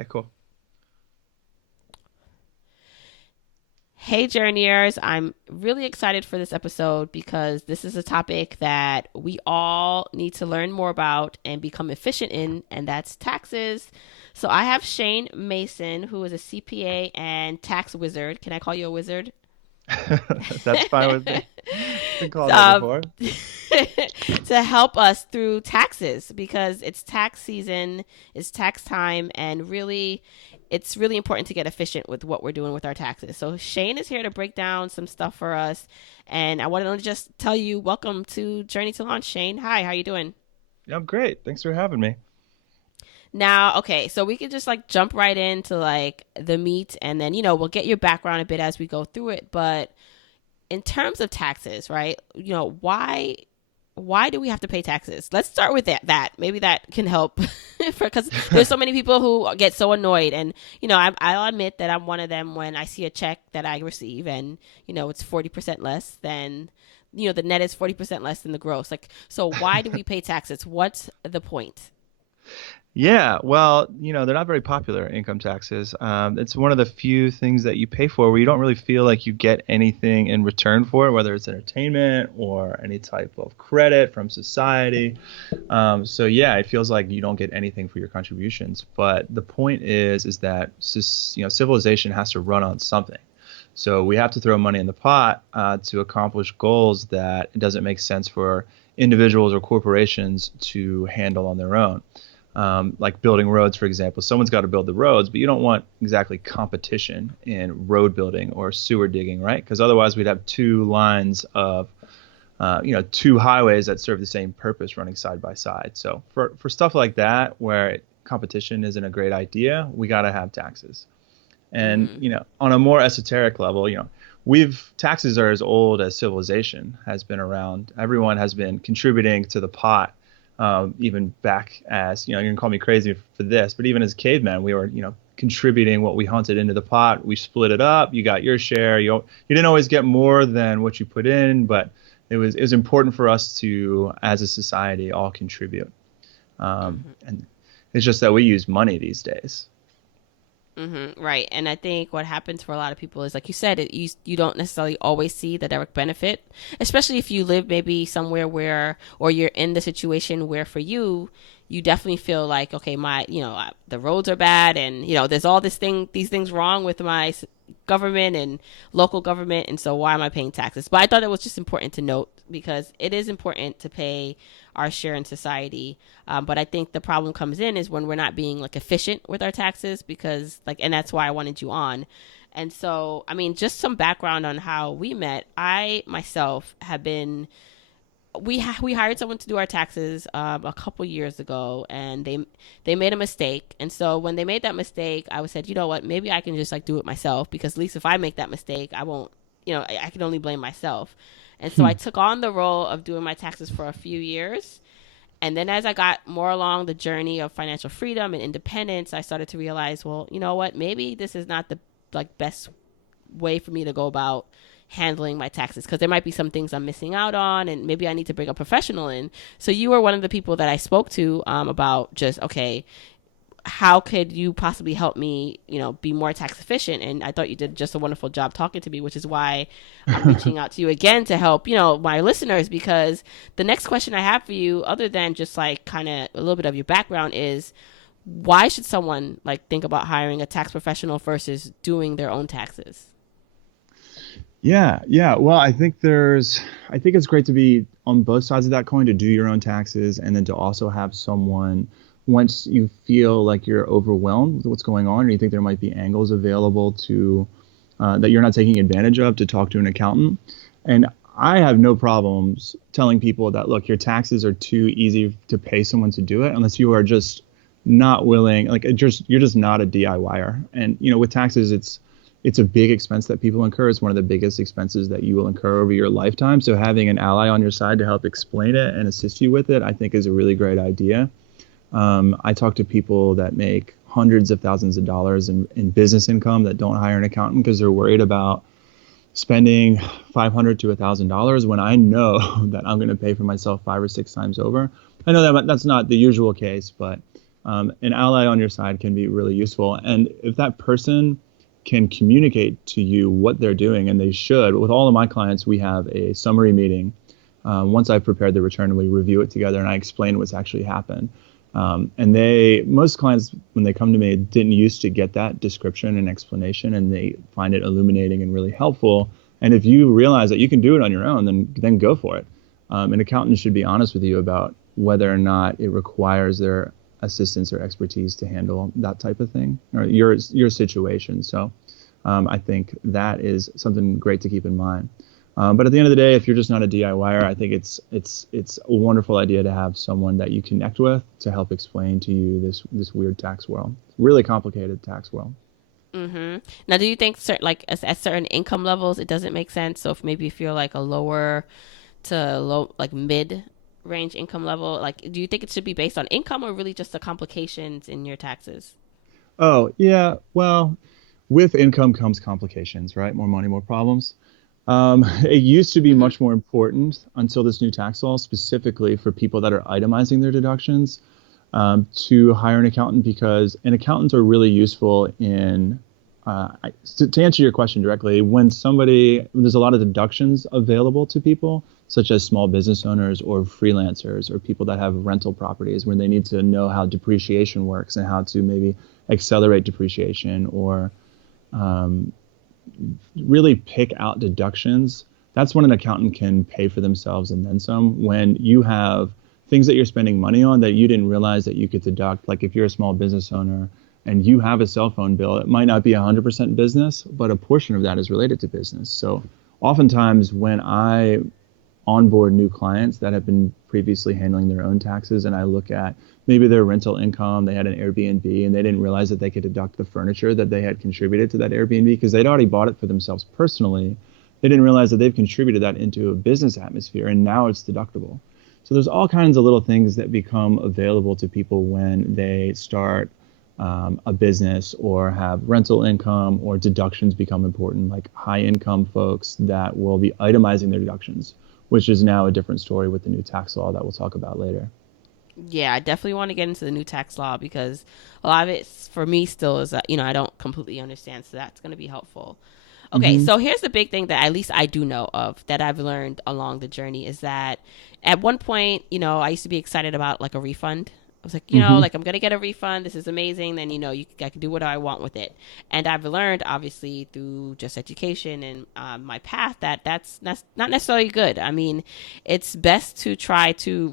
Okay, cool. Hey, Journeyers. I'm really excited for this episode because this is a topic that we all need to learn more about and become efficient in, and that's taxes. So I have Shane Mason, who is a CPA and tax wizard. Can I call you a wizard? That's fine with me. Been called that um, before. to help us through taxes because it's tax season, it's tax time, and really, it's really important to get efficient with what we're doing with our taxes. So Shane is here to break down some stuff for us, and I want to just tell you, welcome to Journey to Launch, Shane. Hi, how you doing? Yeah, I'm great. Thanks for having me. Now, okay, so we could just like jump right into like the meat, and then we'll get your background a bit as we go through it, but in terms of taxes, right? Why do we have to pay taxes? Let's start with that. Maybe that can help because there's so many people who get so annoyed, and I'll admit that I'm one of them when I see a check that I receive, and it's 40% less than the net is 40% less than the gross. Like, so why do we pay taxes? What's the point? Yeah, well, they're not very popular, income taxes. It's one of the few things that you pay for where you don't really feel like you get anything in return for it, whether it's entertainment or any type of credit from society. So yeah, it feels like you don't get anything for your contributions. But the point is that civilization has to run on something. So we have to throw money in the pot to accomplish goals that it doesn't make sense for individuals or corporations to handle on their own. Like building roads, for example. Someone's got to build the roads, but you don't want exactly competition in road building or sewer digging, right? Because otherwise we'd have two lines of, two highways that serve the same purpose running side by side. So for stuff like that, where competition isn't a great idea, we got to have taxes. And, Mm-hmm. on a more esoteric level, we've taxes are as old as civilization has been around. Everyone has been contributing to the pot, even back as, you can call me crazy for this, but even as cavemen, we were, contributing what we hunted into the pot. We split it up. You got your share. You didn't always get more than what you put in, but it was important for us to, as a society, all contribute. Mm-hmm. And it's just that we use money these days. Right. And I think what happens for a lot of people is, like you said, you don't necessarily always see the direct benefit, especially if you live maybe somewhere where, or you're in the situation where for you, you definitely feel like, okay, the roads are bad, and there's all these things wrong with my government and local government, and so why am I paying taxes? But I thought it was just important to note because it is important to pay our share in society. But I think the problem comes in is when we're not being like efficient with our taxes, because like, and that's why I wanted you on. And so, I mean, just some background on how we met. I myself have been we hired someone to do our taxes a couple years ago, and they made a mistake. And so when they made that mistake, I said, you know what, maybe I can just like do it myself, because at least if I make that mistake, I won't, I can only blame myself. And so I took on the role of doing my taxes for a few years. And then as I got more along the journey of financial freedom and independence, I started to realize, well, you know what, maybe this is not the like best way for me to go about handling my taxes, because there might be some things I'm missing out on, and maybe I need to bring a professional in. So you were one of the people that I spoke to about just, okay, how could you possibly help me, be more tax efficient? And I thought you did just a wonderful job talking to me, which is why I'm reaching out to you again to help, my listeners, because the next question I have for you, other than just like kind of a little bit of your background, is why should someone like think about hiring a tax professional versus doing their own taxes? Yeah, yeah. Well, I think it's great to be on both sides of that coin, to do your own taxes and then to also have someone, once you feel like you're overwhelmed with what's going on, or you think there might be angles available to that you're not taking advantage of, to talk to an accountant. And I have no problems telling people that, look, your taxes are too easy to pay someone to do it unless you are just not willing, like you're just not a DIYer. And with taxes, it's a big expense that people incur. It's one of the biggest expenses that you will incur over your lifetime. So having an ally on your side to help explain it and assist you with it, I think is a really great idea. I talk to people that make hundreds of thousands of dollars in business income that don't hire an accountant because they're worried about spending $500 to $1,000 when I know that I'm going to pay for myself 5 or 6 times over. I know that that's not the usual case, but An ally on your side can be really useful. And if that person can communicate to you what they're doing, and they should, with all of my clients, we have a summary meeting. Once I've prepared the return, we review it together and I explain what's actually happened. And most clients, when they come to me, didn't used to get that description and explanation, and they find it illuminating and really helpful. And if you realize that you can do it on your own, then go for it. An accountant should be honest with you about whether or not it requires their assistance or expertise to handle that type of thing or your situation. So I think that is something great to keep in mind. But at the end of the day, if you're just not a DIYer, I think it's a wonderful idea to have someone that you connect with to help explain to you this weird tax world, really complicated tax world. Mm-hmm. Now, do you think like at certain income levels, it doesn't make sense? So if you're like a lower to low, like mid range income level, like do you think it should be based on income or really just the complications in your taxes? Oh, yeah. Well, with income comes complications, right? More money, more problems. It used to be Mm-hmm. much more important until this new tax law, specifically for people that are itemizing their deductions, to hire an accountant because an accountants are really useful in, to answer your question directly, there's a lot of deductions available to people, such as small business owners or freelancers or people that have rental properties where they need to know how depreciation works and how to maybe accelerate depreciation or um, really pick out deductions. That's when an accountant can pay for themselves and then some. When you have things that you're spending money on that you didn't realize that you could deduct, like if you're a small business owner and you have a cell phone bill, it might not be 100% business, but a portion of that is related to business. So oftentimes when I onboard new clients that have been previously handling their own taxes, and I look at maybe their rental income, they had an Airbnb and they didn't realize that they could deduct the furniture that they had contributed to that Airbnb because they'd already bought it for themselves personally. They didn't realize that they've contributed that into a business atmosphere and now it's deductible. So there's all kinds of little things that become available to people when they start a business or have rental income, or deductions become important, like high income folks that will be itemizing their deductions, which is now a different story with the new tax law that we'll talk about later. Yeah, I definitely want to get into the new tax law because a lot of it for me still is that, I don't completely understand. So that's going to be helpful. Okay, Hmm. so here's the big thing that at least I do know of that I've learned along the journey is that at one point, I used to be excited about like a refund. I was like, Hmm. like I'm gonna get a refund. This is amazing. Then I can do what I want with it. And I've learned, obviously, through just education and my path, that's not necessarily good. I mean, it's best to try to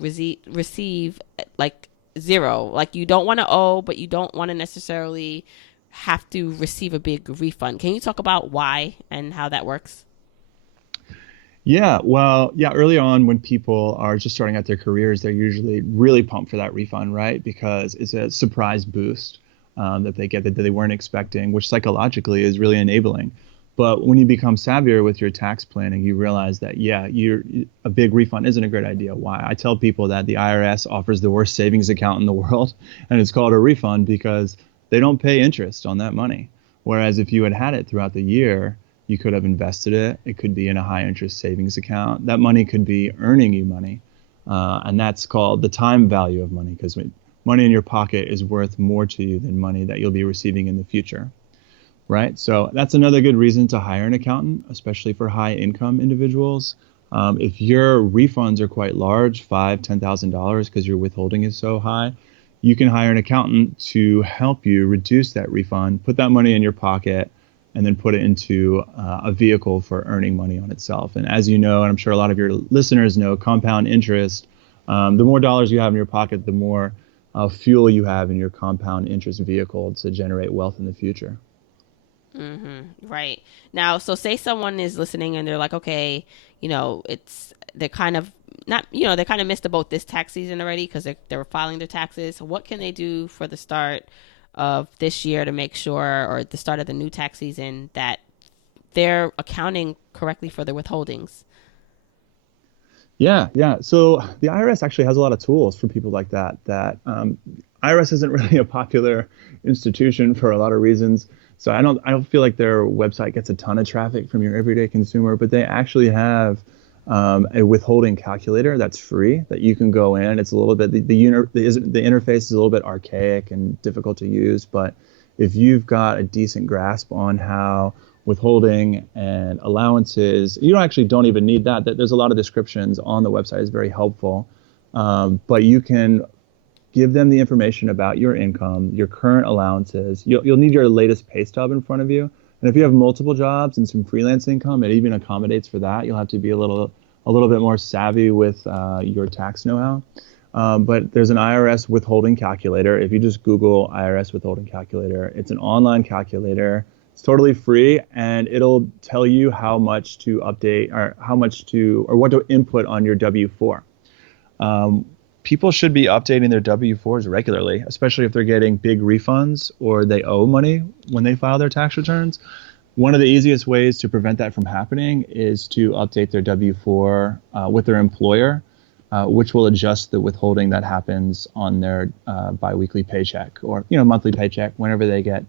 receive like zero. Like you don't want to owe, but you don't want to necessarily have to receive a big refund. Can you talk about why and how that works? Yeah, well, yeah, early on when people are just starting out their careers, they're usually really pumped for that refund, right? Because it's a surprise boost that they get that they weren't expecting, which psychologically is really enabling. But when you become savvier with your tax planning, you realize that, yeah, a big refund isn't a great idea. Why? I tell people that the IRS offers the worst savings account in the world, and it's called a refund because they don't pay interest on that money. Whereas if you had had it throughout the year, you could have invested it. It could be in a high interest savings account. That money could be earning you money. And that's called the time value of money because money in your pocket is worth more to you than money that you'll be receiving in the future. Right. So that's another good reason to hire an accountant, especially for high income individuals. If your refunds are quite large, $5,000, $10,000, because your withholding is so high, you can hire an accountant to help you reduce that refund, put that money in your pocket, and then put it into a vehicle for earning money on itself. And as you know, and I'm sure a lot of your listeners know, compound interest, the more dollars you have in your pocket, the more fuel you have in your compound interest vehicle to generate wealth in the future. Right. Now, so say someone is listening and they're like, okay, they're kind of not, they kind of missed the boat this tax season already because they're filing their taxes. What can they do for the start of this year to make sure, or the start of the new tax season, that they're accounting correctly for their withholdings? Yeah, yeah. So the IRS actually has a lot of tools for people like that. IRS isn't really a popular institution for a lot of reasons. So I don't feel like their website gets a ton of traffic from your everyday consumer, but they actually have a withholding calculator that's free that you can go in. It's a little bit the interface is a little bit archaic and difficult to use, but if you've got a decent grasp on how withholding and allowances, you don't even need that. There's a lot of descriptions on the website. It's very helpful, but you can give them the information about your income, your current allowances. You'll need your latest pay stub in front of you. And if you have multiple jobs and some freelance income, it even accommodates for that. You'll have to be a little bit more savvy with your tax know-how. But there's an IRS withholding calculator. If you just Google IRS withholding calculator, it's an online calculator. It's totally free, and it'll tell you how much to update or what to input on your W-4. People should be updating their W-4s regularly, especially if they're getting big refunds or they owe money when they file their tax returns. One of the easiest ways to prevent that from happening is to update their W-4 with their employer, which will adjust the withholding that happens on their biweekly paycheck or monthly paycheck whenever they get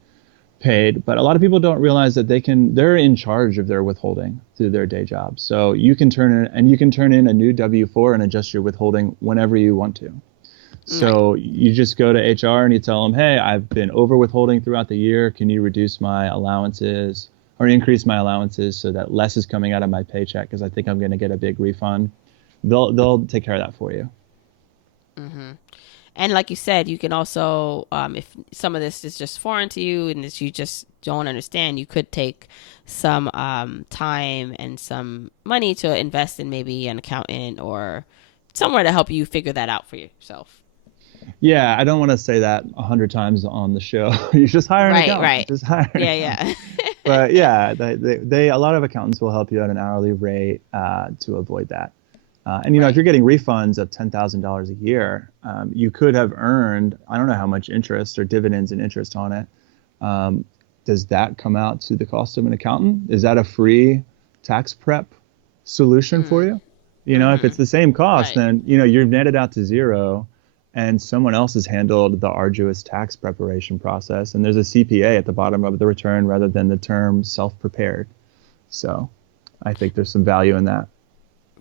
paid. But a lot of people don't realize that they're in charge of their withholding through their day job. So you can turn in a new W-4 and adjust your withholding whenever you want to. So you just go to HR and you tell them, hey, I've been over withholding throughout the year. Can you reduce my allowances or increase my allowances so that less is coming out of my paycheck because I think I'm going to get a big refund? They'll take care of that for you. Mm-hmm. And like you said, you can also, if some of this is just foreign to you and this you just don't understand, you could take some time and some money to invest in maybe an accountant or somewhere to help you figure that out for yourself. Yeah, I don't want to say that 100 times on the show. You just hire an Right, accountant. right. Just hire an Yeah, accountant. yeah. But yeah, a lot of accountants will help you at an hourly rate to avoid that. And if Right. you're getting refunds of $10,000 a year, you could have earned, I don't know how much interest or dividends and interest on it. Does that come out to the cost of an accountant? Is that a free tax prep solution for Mm. you? If Mm-hmm. it's the same cost, Right. then you're netted out to zero, and someone else has handled the arduous tax preparation process, and there's a CPA at the bottom of the return rather than the term self-prepared. So I think there's some value in that.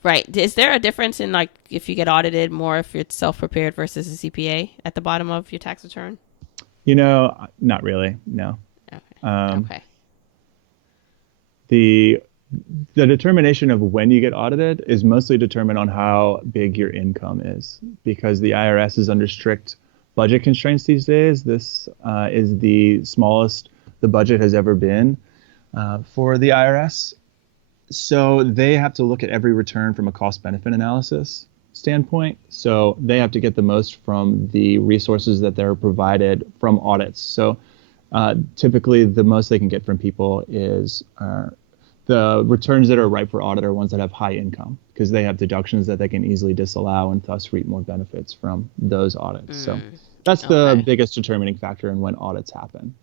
Right. Is there a difference in like if you get audited more if it's self-prepared versus a CPA at the bottom of your tax return? Not really. No. Okay. Um, Okay. the the determination of when you get audited is mostly determined on how big your income is, because the IRS is under strict budget constraints these days. This is the smallest the budget has ever been for the IRS. So they have to look at every return from a cost benefit analysis standpoint. So they have to get the most from the resources that they're provided from audits. So typically the most they can get from people is the returns that are ripe for audit are ones that have high income, because they have deductions that they can easily disallow and thus reap more benefits from those audits. So Mm. that's the Okay. biggest determining factor in when audits happen.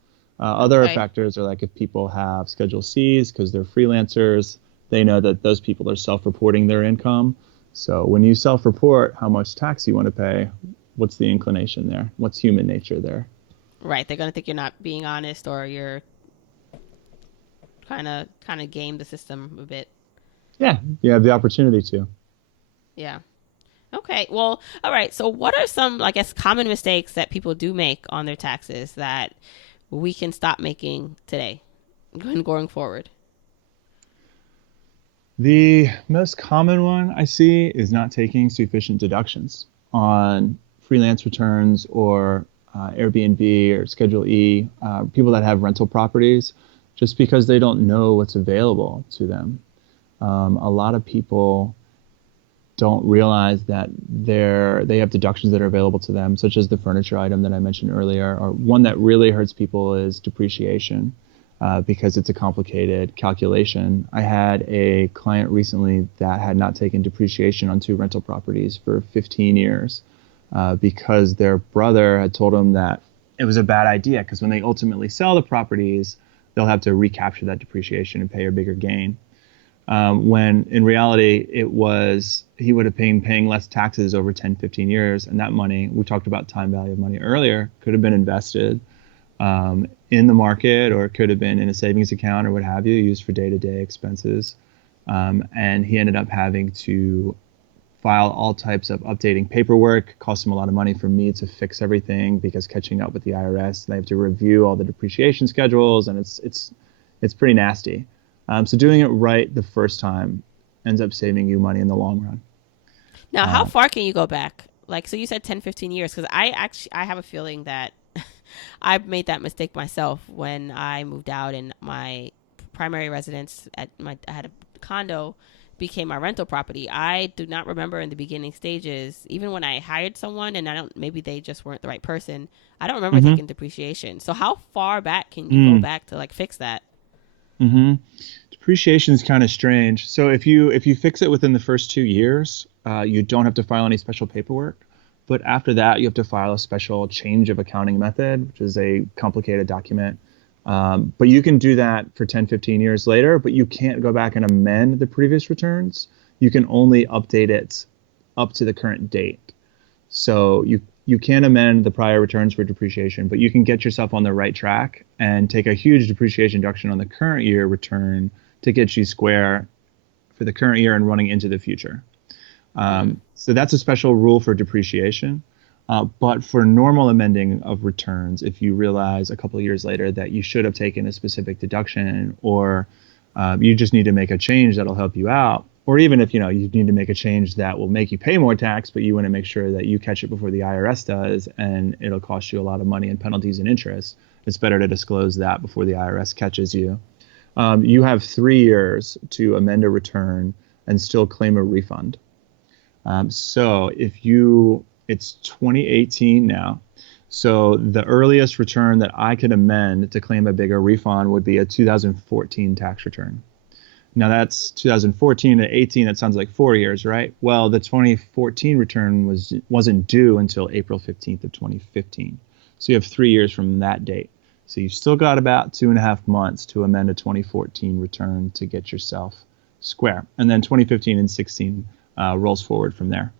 Other Okay. factors are like if people have Schedule Cs because they're freelancers, they know that those people are self-reporting their income. So when you self-report how much tax you want to pay, what's the inclination there? What's human nature there? Right. They're gonna think you're not being honest or you're kind of game the system a bit. Yeah, you have the opportunity to. Yeah. Okay. Well, all right. So, what are some, I guess, common mistakes that people do make on their taxes that we can stop making today going forward? The most common one I see is not taking sufficient deductions on freelance returns or Airbnb or Schedule E, people that have rental properties, just because they don't know what's available to them. A lot of people don't realize that they have deductions that are available to them, such as the furniture item that I mentioned earlier. Or one that really hurts people is depreciation, because it's a complicated calculation. I had a client recently that had not taken depreciation on two rental properties for 15 years, because their brother had told him that it was a bad idea, because when they ultimately sell the properties, they'll have to recapture that depreciation and pay a bigger gain. When in reality, he would have been paying less taxes over 10, 15 years. And that money, we talked about time value of money earlier, could have been invested in the market, or it could have been in a savings account or what have you, used for day-to-day expenses. And he ended up having to file all types of updating paperwork. Cost him a lot of money for me to fix everything because catching up with the IRS, they have to review all the depreciation schedules, and it's pretty nasty. So doing it right the first time ends up saving you money in the long run. Now, how Uh, far can you go back? Like, so you said 10, 15 years, because I have a feeling that I made that mistake myself when I moved out and my primary residence I had a condo became my rental property. I do not remember in the beginning stages, even when I hired someone and I don't, maybe they just weren't the right person. I don't remember mm-hmm. taking depreciation. So how far back can you go back to like fix that? Mm-hmm. Depreciation is kind of strange. So if you fix it within the first 2 years, you don't have to file any special paperwork. But after that, you have to file a special change of accounting method, which is a complicated document. But you can do that for 10, 15 years later, but you can't go back and amend the previous returns. You can only update it up to the current date. So you can amend the prior returns for depreciation, but you can get yourself on the right track and take a huge depreciation deduction on the current year return to get you square for the current year and running into the future. Mm. So that's a special rule for depreciation. But for normal amending of returns, if you realize a couple of years later that you should have taken a specific deduction, or you just need to make a change that'll help you out, or even if you need to make a change that will make you pay more tax, but you want to make sure that you catch it before the IRS does, and it'll cost you a lot of money in penalties and interest, it's better to disclose that before the IRS catches you. You have 3 years to amend a return and still claim a refund. So it's 2018 now. So the earliest return that I could amend to claim a bigger refund would be a 2014 tax return. Now that's 2014 to 18. That sounds like 4 years, right? Well, the 2014 return wasn't due until April 15th of 2015. So you have 3 years from that date. So you've still got about 2.5 months to amend a 2014 return to get yourself square. And then 2015 and 16 rolls forward from there.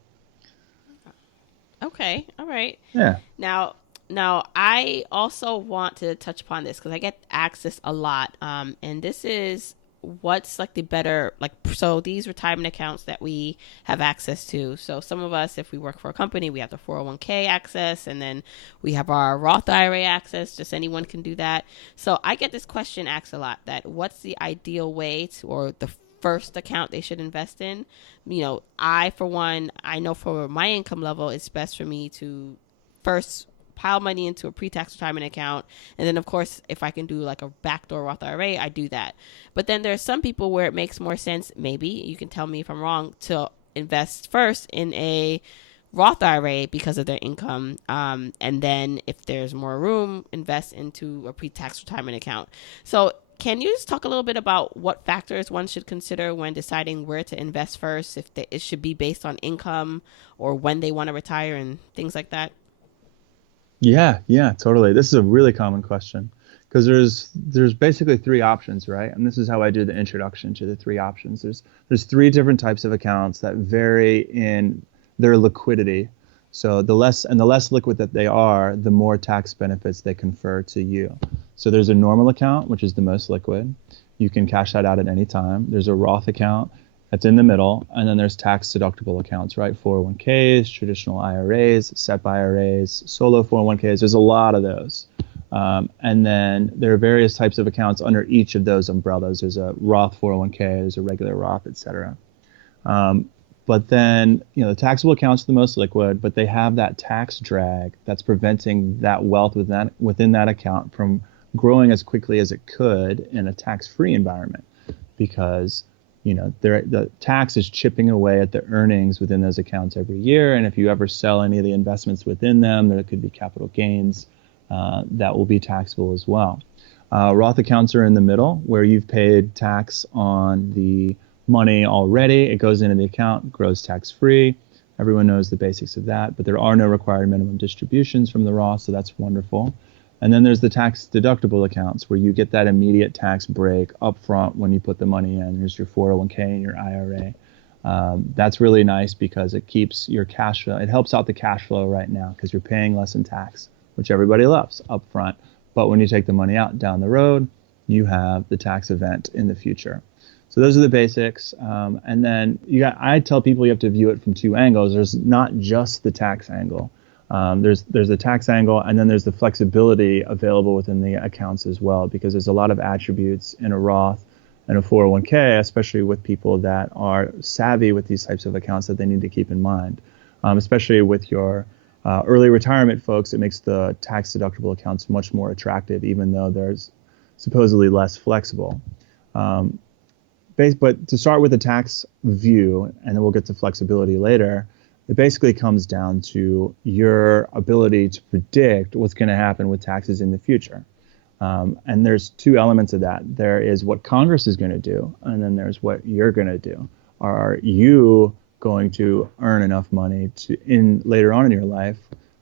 Okay, all right. Yeah. Now, now I also want to touch upon this because I get asked this a lot, and this is what's like the better like so these retirement accounts that we have access to. So some of us, if we work for a company, we have the 401k access, and then we have our Roth IRA access. Just anyone can do that. So I get this question asked a lot: that what's the ideal way to, or the first account they should invest in? I for one, I know for my income level, it's best for me to first pile money into a pre-tax retirement account, and then of course if I can do like a backdoor Roth IRA, I do that. But then there's some people where it makes more sense, maybe you can tell me if I'm wrong, to invest first in a Roth IRA because of their income, and then if there's more room, invest into a pre-tax retirement account. So can you just talk a little bit about what factors one should consider when deciding where to invest first, if it should be based on income or when they want to retire and things like that? Yeah, yeah, totally. This is a really common question because there's basically three options, right? And this is how I do the introduction to the three options. There's three different types of accounts that vary in their liquidity. So the less liquid that they are, the more tax benefits they confer to you. So there's a normal account, which is the most liquid. You can cash that out at any time. There's a Roth account that's in the middle, and then there's tax deductible accounts, right? 401ks, traditional IRAs, SEP IRAs, solo 401ks. There's a lot of those. And then there are various types of accounts under each of those umbrellas. There's a Roth 401k, there's a regular Roth, et cetera. But then, the taxable accounts are the most liquid, but they have that tax drag that's preventing that wealth within that account from growing as quickly as it could in a tax-free environment, because the tax is chipping away at the earnings within those accounts every year. And if you ever sell any of the investments within them, there could be capital gains that will be taxable as well. Roth accounts are in the middle, where you've paid tax on the money already. It goes into the account, grows tax-free. Everyone knows the basics of that, but there are no required minimum distributions from the Roth, so that's wonderful. And then there's the tax deductible accounts, where you get that immediate tax break up front when you put the money in. There's your 401k and your IRA. That's really nice because it keeps your cash flow. It helps out the cash flow right now because you're paying less in tax, which everybody loves up front. But when you take the money out down the road, you have the tax event in the future. So those are the basics. And then I tell people you have to view it from two angles. There's not just the tax angle. There's the tax angle, and then there's the flexibility available within the accounts as well, because there's a lot of attributes in a Roth and a 401k, especially with people that are savvy with these types of accounts that they need to keep in mind. Especially with your early retirement folks, it makes the tax deductible accounts much more attractive, even though there's supposedly less flexible. But to start with the tax view, and then we'll get to flexibility later, it basically comes down to your ability to predict what's going to happen with taxes in the future. And there's two elements of that. There is what Congress is going to do, and then there's what you're going to do. Are you going to earn enough money later on in your life?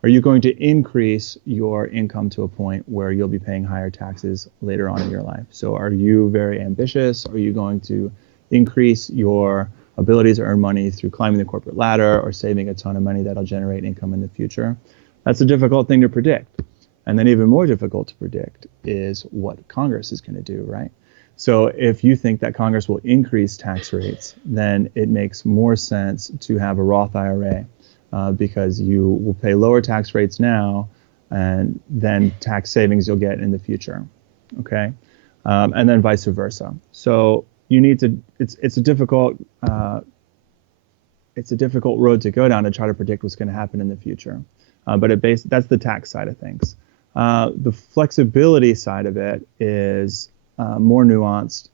Are you going to increase your income to a point where you'll be paying higher taxes later on in your life? So are you very ambitious? Are you going to increase your ability to earn money through climbing the corporate ladder or saving a ton of money that'll generate income in the future? That's a difficult thing to predict. And then even more difficult to predict is what Congress is going to do, right? So if you think that Congress will increase tax rates, then it makes more sense to have a Roth IRA because you will pay lower tax rates now and then tax savings you'll get in the future, okay? And then vice versa. So you need to, it's a difficult road to go down to try to predict what's going to happen in the future. But that's the tax side of things. The flexibility side of it is more nuanced.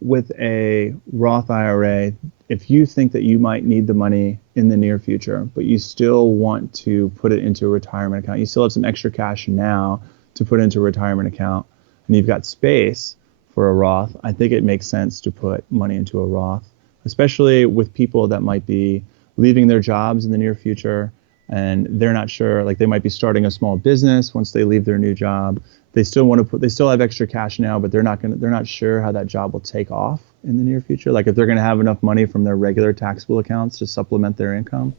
With a Roth IRA, if you think that you might need the money in the near future, but you still want to put it into a retirement account, you still have some extra cash now to put into a retirement account, and you've got space for a Roth, I think it makes sense to put money into a Roth, especially with people that might be leaving their jobs in the near future and they're not sure, like they might be starting a small business once they leave their new job. They still have extra cash now, but they're not sure how that job will take off in the near future. Like if they're going to have enough money from their regular taxable accounts to supplement their income,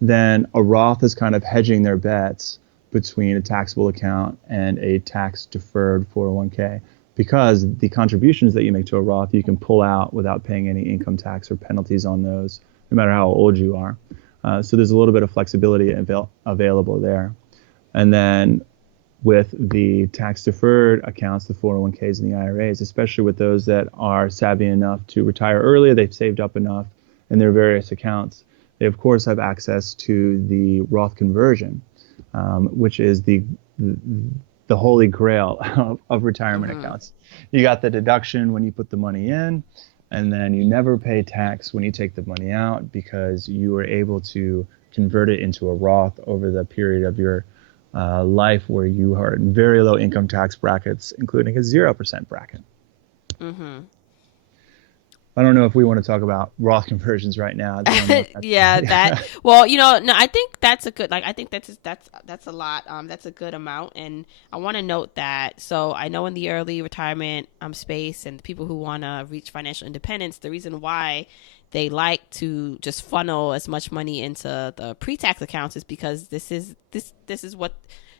then a Roth is kind of hedging their bets between a taxable account and a tax deferred 401k, because the contributions that you make to a Roth, you can pull out without paying any income tax or penalties on those, no matter how old you are. So there's a little bit of flexibility available there. And then with the tax-deferred accounts, the 401ks and the IRAs, especially with those that are savvy enough to retire early, they've saved up enough in their various accounts, they of course have access to the Roth conversion, which is the holy grail of retirement accounts. You got the deduction when you put the money in, and then you never pay tax when you take the money out because you were able to convert it into a Roth over the period of your life where you are in very low income tax brackets, including a 0% bracket. I don't know if we want to talk about Roth conversions right now. Well, no, I think that's a good, I think that's a lot. That's a good amount. And I want to note that, so I know in the early retirement space and the people who want to reach financial independence, the reason why they like to just funnel as much money into the pre-tax accounts is because this is what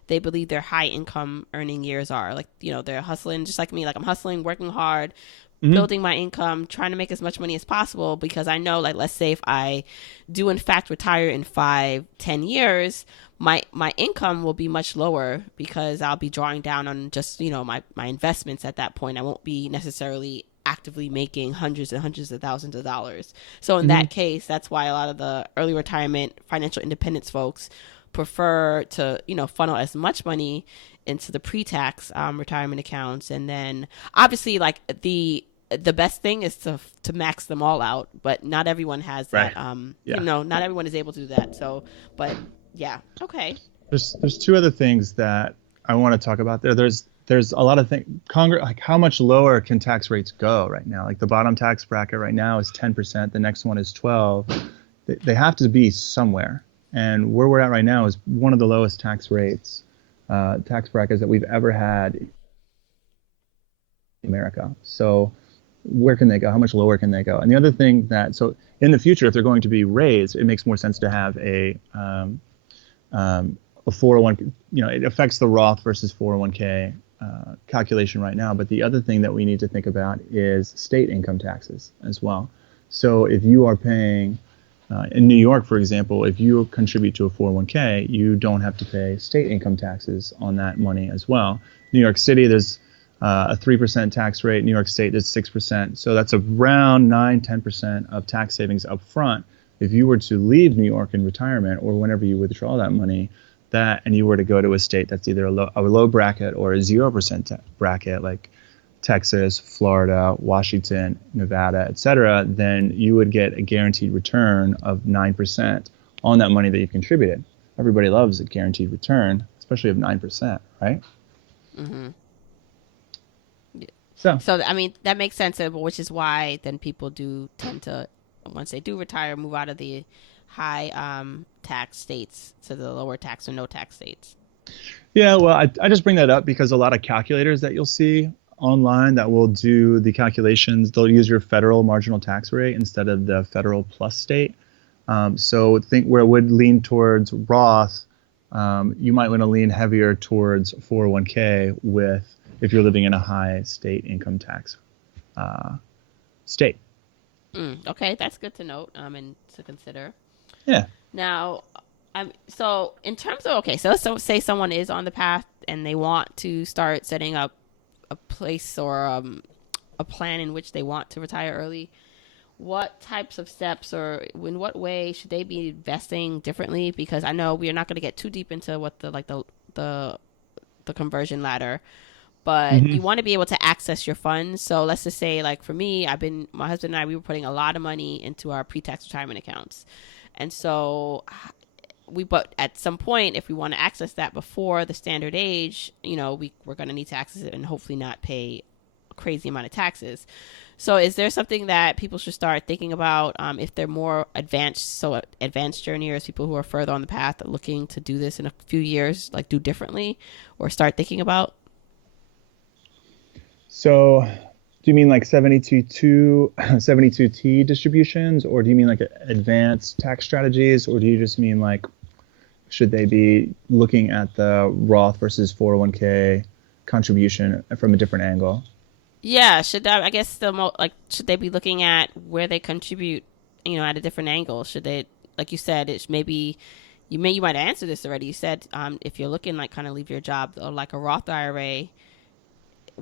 they believe their high income earning years are. Like, they're hustling just like me. Like I'm hustling, working hard, building my income, trying to make as much money as possible, because I know, like, let's say if I do in fact retire in 5-10 years, my income will be much lower because I'll be drawing down on just, my investments at that point. I won't be necessarily actively making hundreds and hundreds of thousands of dollars. So in that case, that's why a lot of the early retirement financial independence folks prefer to, funnel as much money into the pre-tax retirement accounts. And then obviously, like, the best thing is to max them all out, but not everyone has that. Right. Not everyone is able to do that. So, but yeah. Okay. There's two other things that I want to talk about there. There's a lot of things. Congress, like, how much lower can tax rates go right now? Like the bottom tax bracket right now is 10%. The next one is 12%. They have to be somewhere. And where we're at right now is one of the lowest tax rates, tax brackets that we've ever had in America. So where can they go? How much lower can they go? And the other thing so in the future, if they're going to be raised, it makes more sense to have a 401, it affects the Roth versus 401k calculation right now, but the other thing that we need to think about is state income taxes as well. So if you are paying in New York, for example, if you contribute to a 401k, you don't have to pay state income taxes on that money as well. New York City, there's a 3% tax rate. New York State is 6%. So that's around 9-10% of tax savings up front. If you were to leave New York in retirement or whenever you withdraw that money, and you were to go to a state that's either a low bracket or a 0% bracket, like Texas, Florida, Washington, Nevada, et cetera, then you would get a guaranteed return of 9% on that money that you've contributed. Everybody loves a guaranteed return, especially of 9%, right? Mm-hmm. So, So I mean that makes sense, which is why then people do tend to, once they do retire, move out of the high tax states to the lower tax or no tax states. yeah, well, I just bring that up because a lot of calculators that you'll see online that will do the calculations, they'll use your federal marginal tax rate instead of the federal plus state. So think where it would lean towards Roth, you might want to lean heavier towards 401k with if you're living in a high state income tax state. Okay, that's good to note and to consider. Yeah. Now, so in terms of, okay, so let's say someone is on the path and they want to start setting up a place or a plan in which they want to retire early. What types of steps or in what way should they be investing differently? Because I know we are not going to get too deep into what the the conversion ladder, but Hmm. you want to be able to access your funds. So let's just say, like for me, my husband and I, we were putting a lot of money into our pre-tax retirement accounts. And so but at some point, if we want to access that before the standard age, we're going to need to access it and hopefully not pay a crazy amount of taxes. So is there something that people should start thinking about if they're more advanced, so advanced journeyers, people who are further on the path looking to do this in a few years, like do differently or start thinking about? So do you mean like 72T distributions, or do you mean like advanced tax strategies, or do you just mean like should they be looking at the Roth versus 401k contribution from a different angle? Yeah, I guess should they be looking at where they contribute, at a different angle? Should they, like you said, it's maybe you might answer this already. You said if you're looking like kind of leave your job, or like a Roth IRA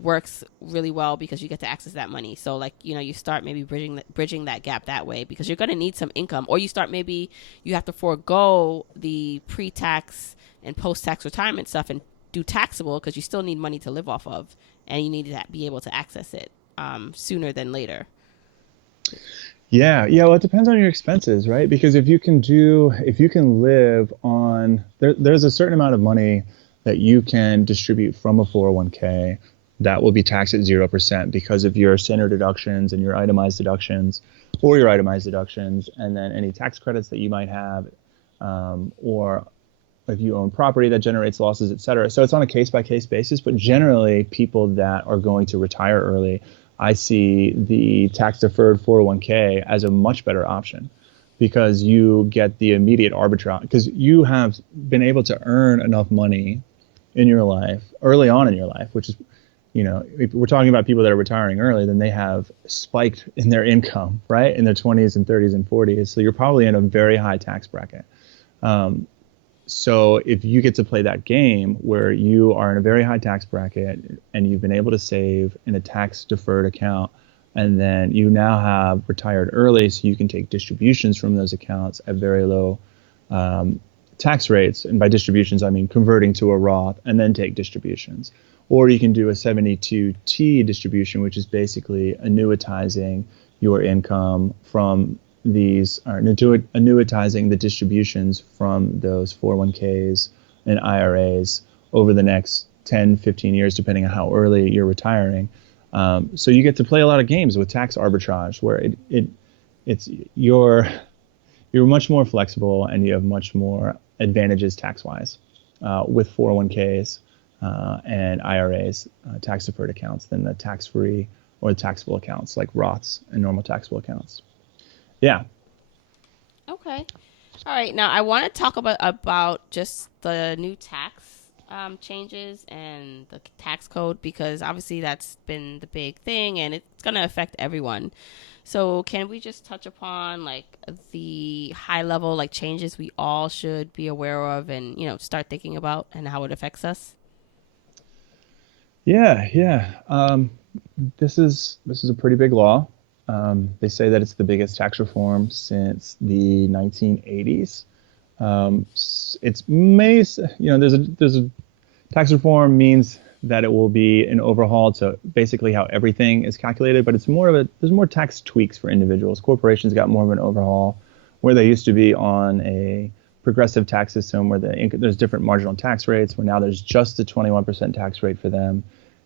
works really well because you get to access that money. So like, you start maybe bridging that gap that way because you're going to need some income, or you start maybe you have to forego the pre-tax and post-tax retirement stuff and do taxable because you still need money to live off of, and you need to be able to access it sooner than later. Yeah, yeah. Well, it depends on your expenses, right? Because if you can live on, there's a certain amount of money that you can distribute from a 401k that will be taxed at 0% because of your standard deductions and your itemized deductions, and then any tax credits that you might have, or if you own property that generates losses, et cetera. So it's on a case by case basis, but generally people that are going to retire early, I see the tax deferred 401k as a much better option because you get the immediate arbitrage because you have been able to earn enough money in your life early on in your life, which is, if we're talking about people that are retiring early, then they have spiked in their income, right? In their 20s and 30s and 40s. So you're probably in a very high tax bracket. So if you get to play that game where you are in a very high tax bracket and you've been able to save in a tax deferred account, and then you now have retired early so you can take distributions from those accounts at very low tax rates. And by distributions, I mean converting to a Roth and then take distributions. Or you can do a 72T distribution, which is basically annuitizing your income from these, or annuitizing the distributions from those 401ks and IRAs over the next 10, 15 years, depending on how early you're retiring. So you get to play a lot of games with tax arbitrage where it's you're much more flexible and you have much more advantages tax-wise with 401ks and IRAs, tax deferred accounts, than the tax-free or the taxable accounts like Roths and normal taxable accounts. Yeah. Okay. All right. Now I want to talk about just the new tax changes and the tax code, because obviously that's been the big thing and it's going to affect everyone. So can we just touch upon like the high level like changes we all should be aware of and start thinking about and how it affects us? Yeah, yeah. This is a pretty big law. They say that it's the biggest tax reform since the 1980s. It's may there's a tax reform means that it will be an overhaul to basically how everything is calculated, but it's more of a there's more tax tweaks for individuals. Corporations got more of an overhaul where they used to be on a progressive tax system where there's different marginal tax rates, where now there's just a 21% tax rate for them,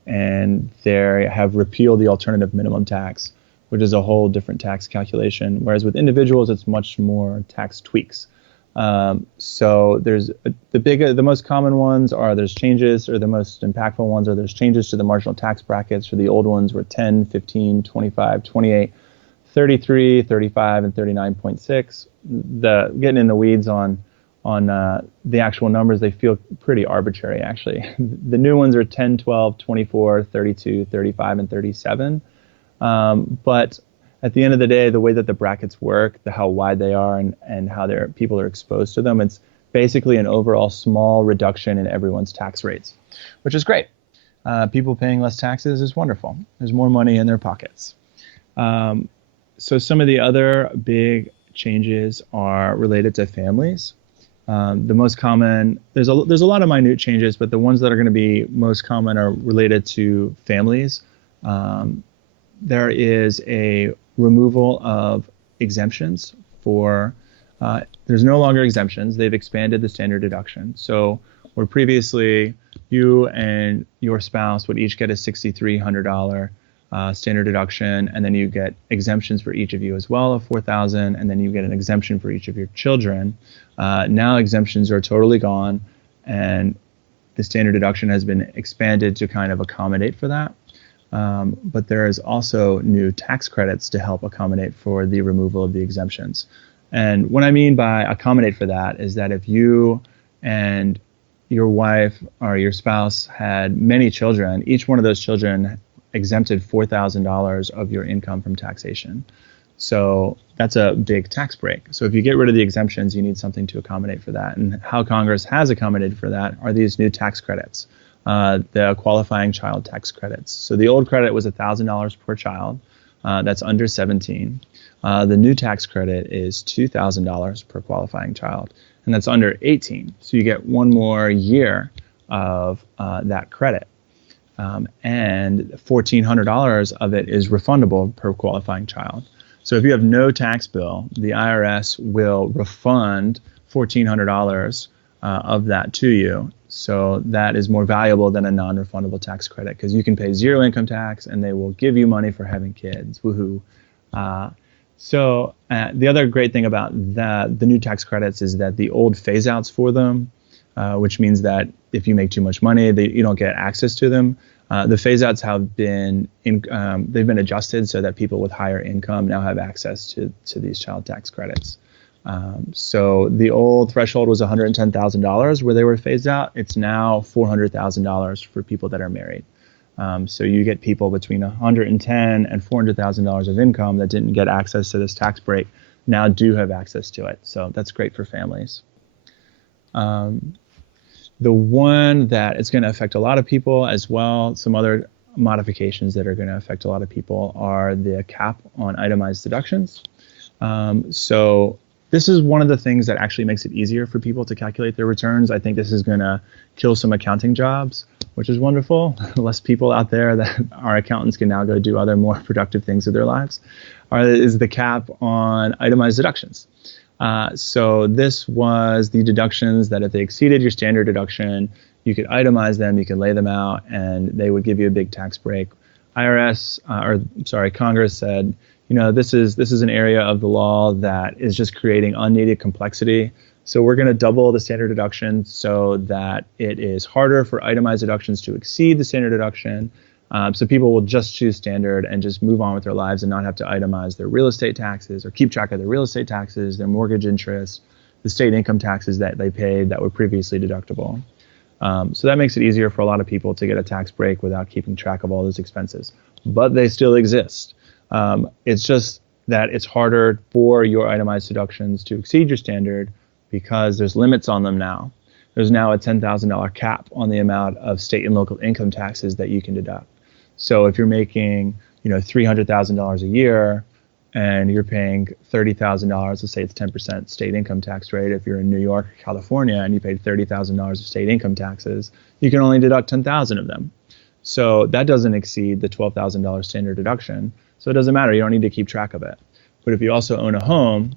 and they have repealed the alternative minimum tax, which is a whole different tax calculation. Whereas with individuals, it's much more tax tweaks. So the most common ones are there's changes, or the most impactful ones are there's changes to the marginal tax brackets. For the old ones were 10, 15, 25, 28, 33, 35, and 39.6. Getting in the weeds on the actual numbers, they feel pretty arbitrary, actually. The new ones are 10, 12, 24, 32, 35, and 37. But at the end of the day, the way that the brackets work, how wide they are, and how people are exposed to them, it's basically an overall small reduction in everyone's tax rates, which is great. People paying less taxes is wonderful. There's more money in their pockets. So some of the other big changes are related to families. The most common, there's a lot of minute changes, but the ones that are going to be most common are related to families. There is a removal of exemptions there's no longer exemptions. They've expanded the standard deduction. So where previously you and your spouse would each get a $6,300 standard deduction, and then you get exemptions for each of you as well of $4,000, and then you get an exemption for each of your children. Now exemptions are totally gone, and the standard deduction has been expanded to kind of accommodate for that. But there is also new tax credits to help accommodate for the removal of the exemptions. And what I mean by accommodate for that is that if you and your wife or your spouse had many children, each one of those children exempted $4,000 of your income from taxation. So that's a big tax break. So if you get rid of the exemptions, you need something to accommodate for that. And how Congress has accommodated for that are these new tax credits, the qualifying child tax credits. So the old credit was $1,000 per child. That's under 17. The new tax credit is $2,000 per qualifying child, and that's under 18. So you get one more year of that credit. And $1,400 of it is refundable per qualifying child. So if you have no tax bill, the IRS will refund $1,400 of that to you. So that is more valuable than a non-refundable tax credit, because you can pay zero income tax and they will give you money for having kids. Woohoo. The other great thing about the new tax credits is that the old phase outs for them, which means that if you make too much money, you don't get access to them. The phase outs have been they've been adjusted so that people with higher income now have access to these child tax credits. So the old threshold was $110,000 where they were phased out. It's now $400,000 for people that are married. So you get people between $110,000 and $400,000 of income that didn't get access to this tax break now do have access to it. So that's great for families. The one that is going to affect a lot of people as well, some other modifications that are going to affect a lot of people are the cap on itemized deductions. So this is one of the things that actually makes it easier for people to calculate their returns. I think this is going to kill some accounting jobs, which is wonderful. Less people out there that our accountants can now go do other more productive things with their lives. Is the cap on itemized deductions. So this was the deductions that if they exceeded your standard deduction, you could itemize them, you could lay them out, and they would give you a big tax break. Congress said, this is an area of the law that is just creating unneeded complexity. So we're going to double the standard deduction so that it is harder for itemized deductions to exceed the standard deduction. So people will just choose standard and just move on with their lives and not have to itemize their real estate taxes or keep track of their real estate taxes, their mortgage interest, the state income taxes that they paid that were previously deductible. So that makes it easier for a lot of people to get a tax break without keeping track of all those expenses. But they still exist. It's just that it's harder for your itemized deductions to exceed your standard because there's limits on them now. There's now a $10,000 cap on the amount of state and local income taxes that you can deduct. So if you're making, $300,000 a year and you're paying $30,000, let's say it's 10% state income tax rate. If you're in New York, California, and you paid $30,000 of state income taxes, you can only deduct 10,000 of them. So that doesn't exceed the $12,000 standard deduction. So it doesn't matter. You don't need to keep track of it. But if you also own a home,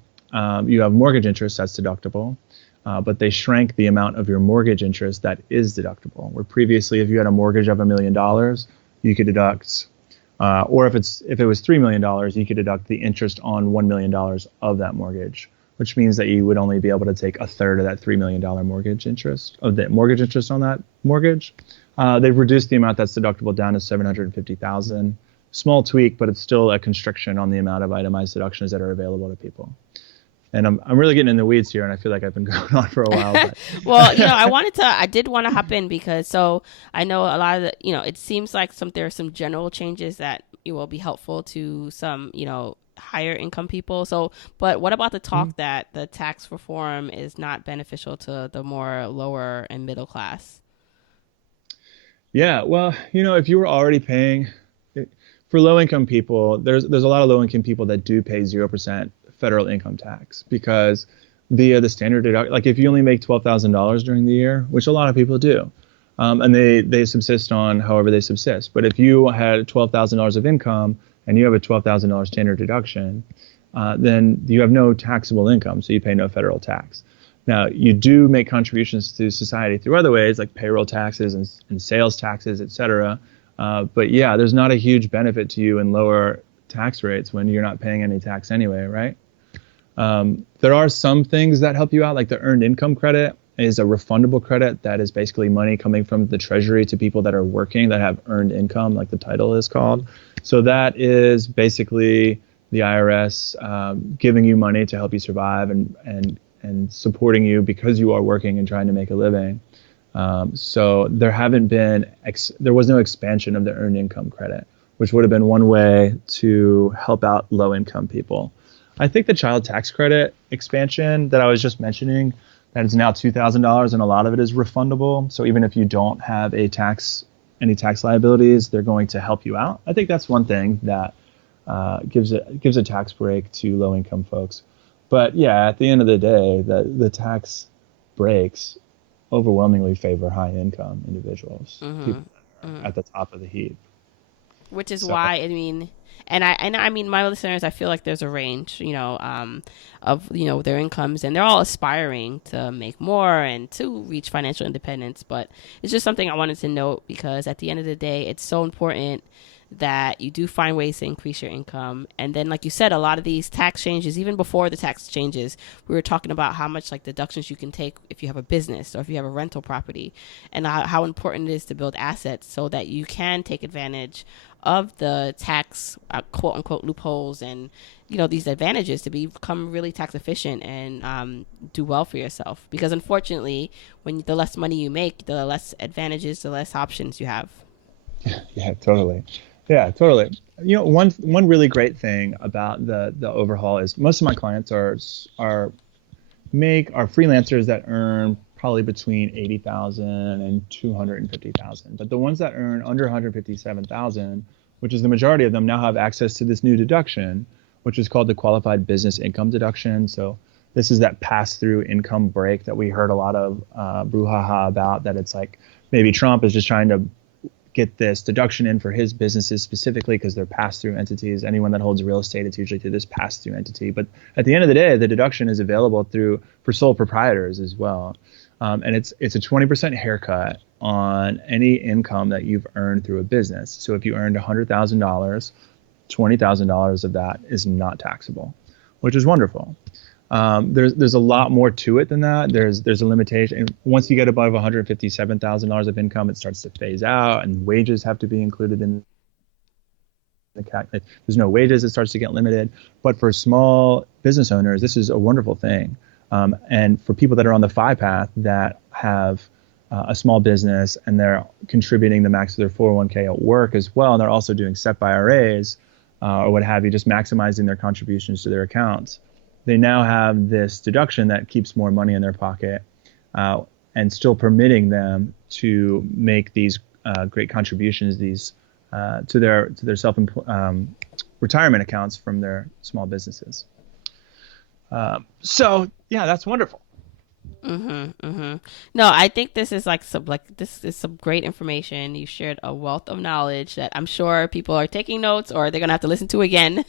you have mortgage interest that's deductible. But they shrank the amount of your mortgage interest that is deductible. Where previously, if you had a mortgage of $1 million, you could deduct, or if it was $3 million, you could deduct the interest on $1 million of that mortgage, which means that you would only be able to take a third of that $3 million mortgage interest on that mortgage. They've reduced the amount that's deductible down to $750,000. Small tweak, but it's still a constriction on the amount of itemized deductions that are available to people. And I'm really getting in the weeds here, and I feel like I've been going on for a while. But. Well, I did want to hop in because so I know a lot of it seems like there are some general changes that will be helpful to some, higher income people. So, but what about the talk that the tax reform is not beneficial to the more lower and middle class? Yeah, well, if you were already paying for low income people, there's a lot of low income people that do pay 0% federal income tax because via the standard deduct, like if you only make $12,000 during the year, which a lot of people do, and they subsist on however they subsist. But if you had $12,000 of income and you have a $12,000 standard deduction, then you have no taxable income, so you pay no federal tax. Now, you do make contributions to society through other ways like payroll taxes and sales taxes, et cetera. But yeah, there's not a huge benefit to you in lower tax rates when you're not paying any tax anyway, right? There are some things that help you out, like the earned income credit is a refundable credit that is basically money coming from the Treasury to people that are working that have earned income, like the title is called. So that is basically the IRS giving you money to help you survive and supporting you because you are working and trying to make a living. So there was no expansion of the earned income credit, which would have been one way to help out low income people. I think the child tax credit expansion that I was just mentioning, that is now $2,000 and a lot of it is refundable. So even if you don't have any tax liabilities, they're going to help you out. I think that's one thing that gives a tax break to low income folks. But yeah, at the end of the day, the tax breaks overwhelmingly favor high income individuals, people that are at the top of the heap. Which is why I mean, my listeners, I feel like there's a range, of their incomes, and they're all aspiring to make more and to reach financial independence. But it's just something I wanted to note because at the end of the day, it's so important that you do find ways to increase your income. And then, like you said, a lot of these tax changes, even before the tax changes, we were talking about how much like deductions you can take if you have a business or if you have a rental property, and how important it is to build assets so that you can take advantage of the tax quote unquote loopholes and these advantages to become really tax efficient and do well for yourself, because unfortunately when the less money you make, the less advantages, the less options you have. Yeah, totally. Yeah, totally. One really great thing about the overhaul is most of my clients are freelancers that earn probably between 80,000 and 250,000. But the ones that earn under 157,000, which is the majority of them, now have access to this new deduction, which is called the qualified business income deduction. So this is that pass-through income break that we heard a lot of brouhaha about, that it's like maybe Trump is just trying to get this deduction in for his businesses specifically because they're pass-through entities. Anyone that holds real estate, it's usually through this pass-through entity. But at the end of the day, the deduction is available for sole proprietors as well. And it's a 20% haircut on any income that you've earned through a business. So if you earned $100,000, $20,000 of that is not taxable, which is wonderful. There's a lot more to it than that. There's a limitation. Once you get above $157,000 of income, it starts to phase out, and wages have to be included in the cap. If there's no wages, it starts to get limited. But for small business owners, this is a wonderful thing. And for people that are on the FI path that have a small business and they're contributing the max of their 401k at work as well, and they're also doing SEP IRAs or what have you, just maximizing their contributions to their accounts, they now have this deduction that keeps more money in their pocket and still permitting them to make these great contributions to their self retirement accounts from their small businesses. So yeah, that's wonderful. No, I think this is this is some great information. You shared a wealth of knowledge that I'm sure people are taking notes or they're gonna have to listen to again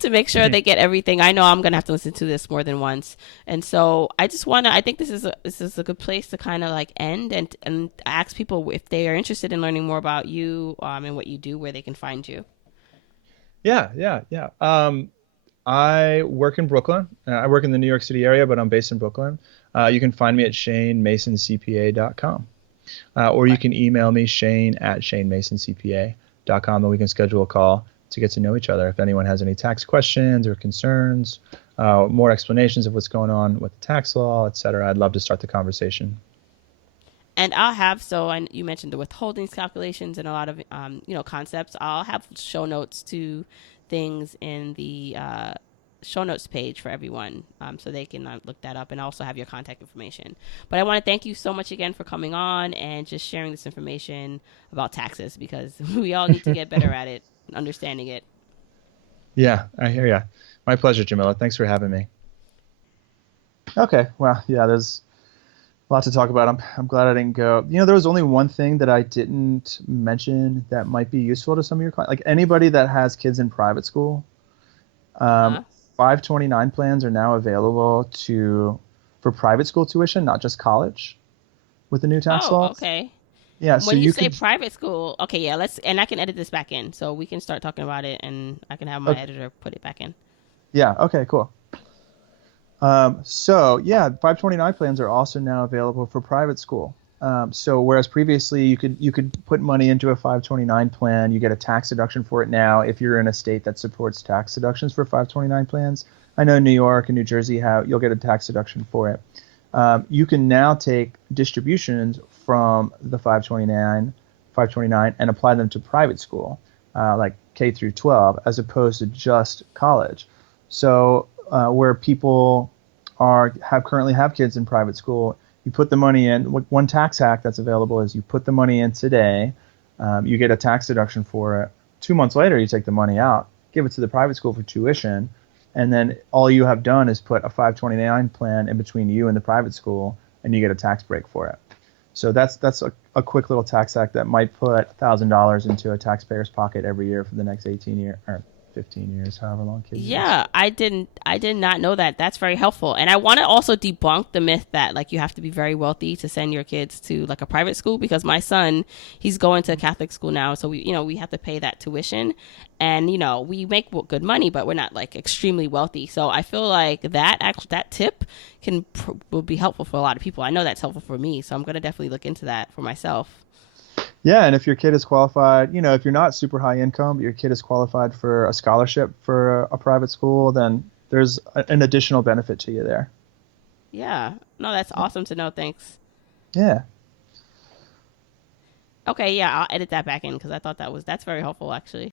to make sure they get everything. I know I'm gonna have to listen to this more than once, and so I just wanna. I think this is a good place to kind of like end and ask people if they are interested in learning more about you and what you do, where they can find you. Yeah. I work in Brooklyn. I work in the New York City area, but I'm based in Brooklyn. You can find me at ShaneMasonCPA.com. Or you can email me, Shane@ShaneMasonCPA.com, and we can schedule a call to get to know each other. If anyone has any tax questions or concerns, more explanations of what's going on with the tax law, et cetera, I'd love to start the conversation. And I'll have you mentioned the withholdings calculations and a lot of concepts. I'll have show notes to things in the show notes page for everyone, so they can look that up, and also have your contact information. But I want to thank you so much again for coming on and just sharing this information about taxes, because we all need to get better at it, understanding it. Yeah, I hear ya. My pleasure, Jamila. Thanks for having me. Okay, well, yeah, there's a lot to talk about. I'm glad I didn't go. There was only one thing that I didn't mention that might be useful to some of your clients. Like anybody that has kids in private school, um, Uh-huh. 529 plans are now available for private school tuition, not just college, with the new tax Oh, laws. okay. Yeah, so When you you say could. private school, okay, yeah, and I can edit this back in, so we can start talking about it, and I can have my Okay, editor put it back in. yeah, okay, cool. So yeah, 529 plans are also now available for private school. So whereas previously you could put money into a 529 plan, you get a tax deduction for it now if you're in a state that supports tax deductions for 529 plans. I know New York and New Jersey you'll get a tax deduction for it. You can now take distributions from the 529 and apply them to private school, like K through 12, as opposed to just college. So where people currently have kids in private school, you put the money in. One tax hack that's available is you put the money in today, you get a tax deduction for it. 2 months later, you take the money out, give it to the private school for tuition, and then all you have done is put a 529 plan in between you and the private school, and you get a tax break for it. So that's a quick little tax hack that might put $1,000 into a taxpayer's pocket every year for the next 18 years or 15 years, however long kids are in Yeah, school. I did not know that. That's very helpful. And I want to also debunk the myth that like you have to be very wealthy to send your kids to like a private school, because my son, he's going to a Catholic school now, so we have to pay that tuition, and we make good money, but we're not like extremely wealthy. So I feel like that tip will be helpful for a lot of people. I know that's helpful for me, so I'm going to definitely look into that for myself. Yeah, and if your kid is qualified, if you're not super high income, but your kid is qualified for a scholarship for a private school, then there's an additional benefit to you there. Yeah. No, that's awesome to know. Thanks. Yeah. Okay, yeah, I'll edit that back in because I thought that's very helpful actually.